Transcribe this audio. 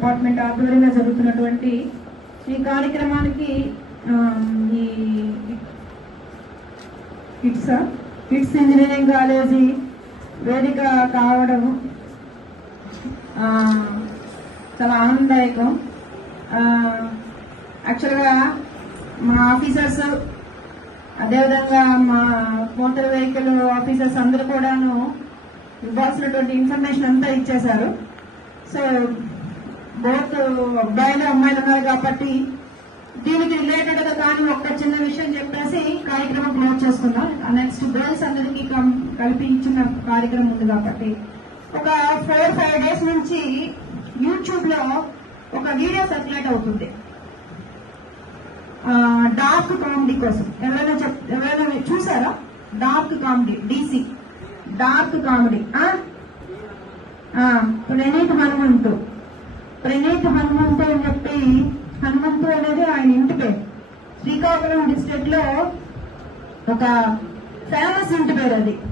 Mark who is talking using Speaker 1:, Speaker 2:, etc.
Speaker 1: Department ఆధ్వర్యంలో జరుగుతున్నటువంటి ఈ కార్యక్రమానికి ఈ కిట్స్ కిట్స్ ఇంజనీరింగ్ కాలేజీ వేదిక కావడం చాలా ఆనందదాయకం. యాక్చువల్గా మా ఆఫీసర్స్ అదేవిధంగా మా మోటార్ వెహికల్ ఆఫీసర్స్ అందరూ కూడాను ఇవ్వాల్సినటువంటి ఇన్ఫర్మేషన్ అంతా ఇచ్చేశారు. సో బోత్ అబ్బాయిలు అమ్మాయిలు ఉన్నారు కాబట్టి దీనికి రిలేటెడ్గా కానీ ఒక్క చిన్న విషయం చెప్పేసి కార్యక్రమం క్లోజ్ చేసుకుందాం. నెక్స్ట్ గర్ల్స్ అందరికీ కల్పించిన కార్యక్రమం ఉంది కాబట్టి ఒక ఫోర్ ఫైవ్ డేస్ నుంచి యూట్యూబ్లో ఒక వీడియో సర్క్యులేట్ అవుతుంది. డార్క్ కామెడీ కోసం. ఎవరైనా చెప్ ఎవరైనా చూసారా? Dark comedy D C dark comedy Praneeth Hanumanthu Praneeth Hanumanthu అని చెప్పి హనుమంతు అనేది ఆయన ఇంటి పేరు శ్రీకాకుళం డిస్టిక్లో ఒక ఫేమస్ ఇంటి పేరు అది.